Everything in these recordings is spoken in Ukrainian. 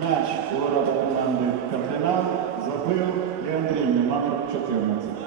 М'яч у ворота команди Кардинал забив Леандріньо, номер 14.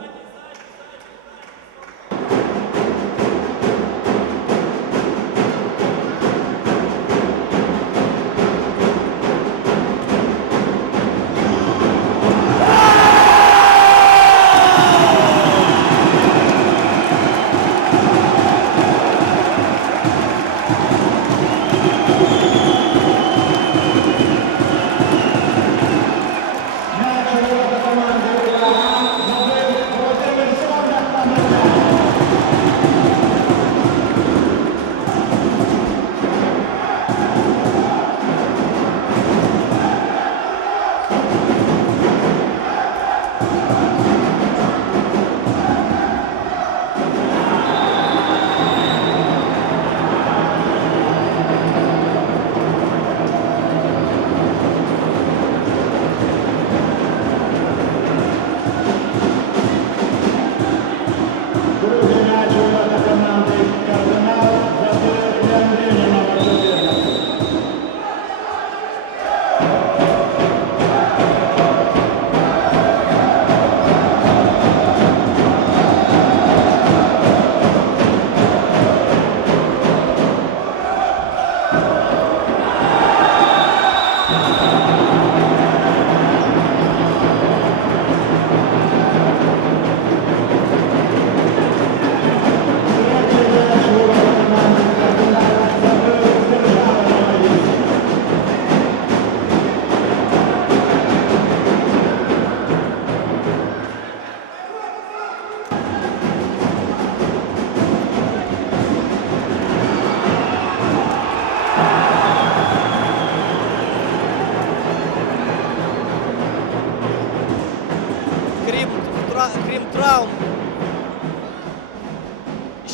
Крім, тра- крім травм.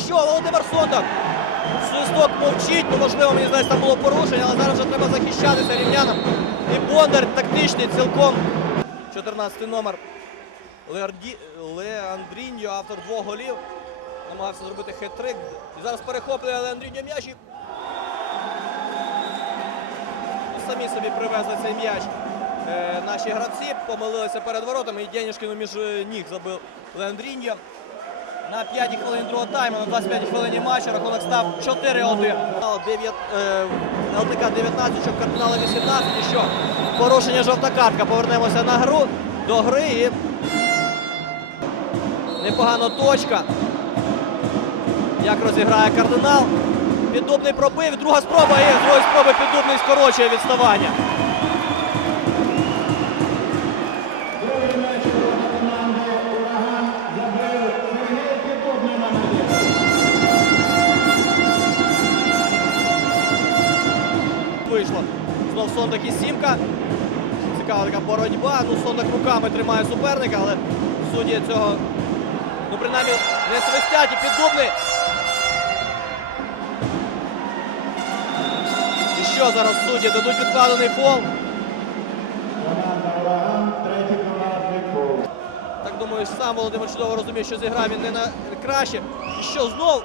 Що, Володимир Сондак? Свисток мовчить, ну можливо, мені здається, там було порушення, але зараз вже треба захищатися рівнянам. І Бондар тактичний цілком. 14 номер Леарді... Леандріньо, автор двох голів. Намагався зробити хет-трик. І зараз перехоплює Леандріньо м'яч і самі собі привезли цей м'яч. Е, наші гравці помилилися перед воротами і Денішкину між е, ніг забив Леандріньо. На 5 хвилин другого тайму, на 25 хвилині матчу рахунок став 4-1. Фінал дев'ят- е, ЛТК 19, щоб кардинали 18. І що? Порушення жовта картка. Повернемося на гру до гри і непогано точка. Як розіграє кардинал. Піддубний пробив, друга спроба і з другої спроби піддубний скорочує відставання. Вийшло. Знов Сондак і сімка. Цікава така боротьба. Ну, Сондак руками тримає суперника, але судді цього, ну принаймні, не свистять і піддубний. І що зараз судді? Дадуть відкладений фол. Так думаю, сам Володимир чудово розуміє, що зіграв він не на краще. І що знов?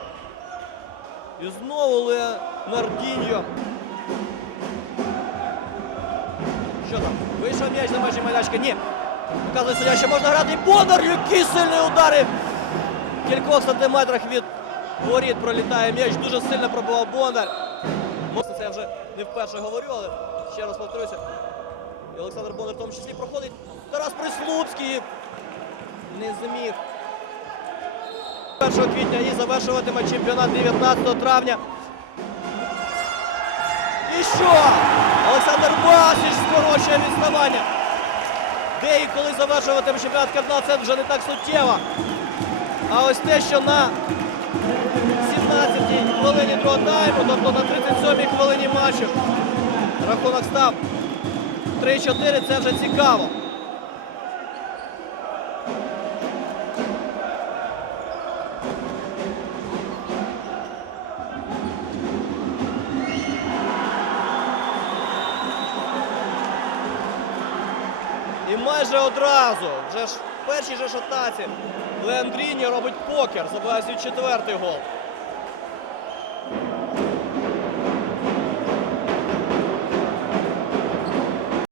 І знову Леонардіньо. Що там? Вийшов м'яч на межі малячка? Ні. Показує суддя, що можна грати. Бондар, які сильні удари! В кількох сантиметрах від воріт пролітає м'яч. Дуже сильно пробував Бондар. Можна це я вже не вперше говорю, але ще раз повторюся. І Олександр Бондар в тому числі проходить. Тарас Прислуцький не зміг 1 квітня і завершуватиме чемпіонат 19 травня. І що? Олександр Басіч скорочує відставання. Де і коли завершуватиме чемпіонат кардинал, це вже не так суттєво. А ось те, що на 17-й хвилині другого тайму, тобто на 37-й хвилині матчу, рахунок став 3-4, це вже цікаво. Майже одразу, вже ж в першій же атаці, Леандріні робить покер, забиває четвертий гол.